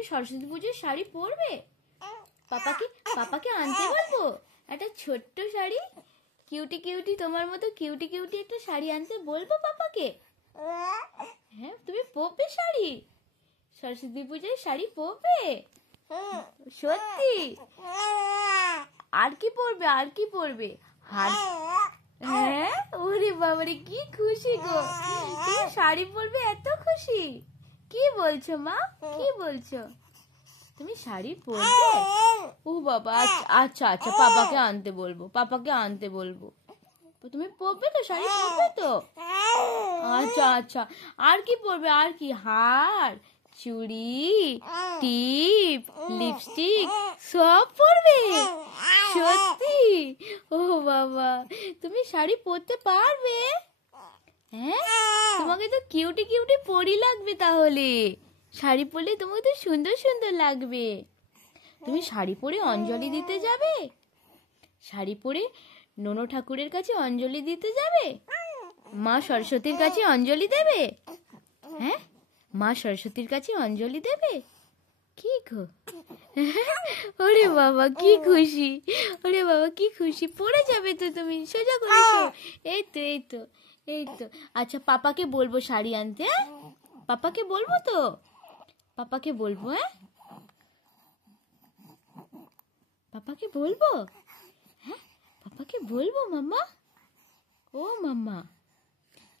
তুমি সরস্বতী পুজোর শাড়ি পরবে? পাপাকে পাপাকে আনতে বলবো একটা ছোট্ট শাড়ি, কিউটি কিউটি, তোমার মতো কিউটি কিউটি একটা শাড়ি আনতে বলবো পাপাকে? হ্যাঁ, তুমি পরবে শাড়ি? সরস্বতী পুজোর শাড়ি পরবে? সত্যি? আর কি পরবে, আর কি পরবে? হ্যাঁ, ওরে বাবারে কি খুশি গো, তুমি শাড়ি পরবে এত খুশি? কি বলছো মা, কি বলছো? তুমি শাড়ি পরবে? ও বাবা, আচ্ছা আচ্ছা, পাপাকে আনতে বলবো, পাপাকে আনতে বলবো। তুমি পরবে তো, শাড়ি পরবে তো? আচ্ছা আচ্ছা, আর কি পরবে, আর কি? হার, চুড়ি, টিপ, লিপস্টিক সব পরবে? সত্যি? ও বাবা, তুমি শাড়ি পরতে পারবে? হ্যাঁ, তোমাকে তো কিউটি কিউটি পরি লাগবে তাহলে। শাড়ি পরলে তোমাকে তো সুন্দর সুন্দর লাগবে। তুমি শাড়ি পরে অঞ্জলি দিতে যাবে? শাড়ি পরে নোনো ঠাকুরের কাছে অঞ্জলি দিতে যাবে? মা সরস্বতীর কাছে অঞ্জলি দেবে? হ্যাঁ, মা সরস্বতীর কাছে অঞ্জলি দেবে? কি গো, ওরে বাবা কি খুশি, ওরে বাবা কি খুশি, পড়ে যাবে তো তুমি, সোজা করেছো। এই তো এই তো এই তো। আচ্ছা, পাপাকে বলবো শাড়ি আনতে? হ্যাঁ, পাপাকে বলবো তো, পাপাকে বলবো। হ্যাঁ, পাপাকে বলবো। হ্যাঁ, পাপাকে বলবো মাম্মা। ও মাম্মা,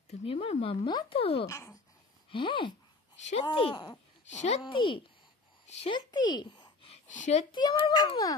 তুমি আমার মাম্মা তো? হ্যাঁ, সত্যি সত্যি সত্যি সত্যি আমার মাম্মা।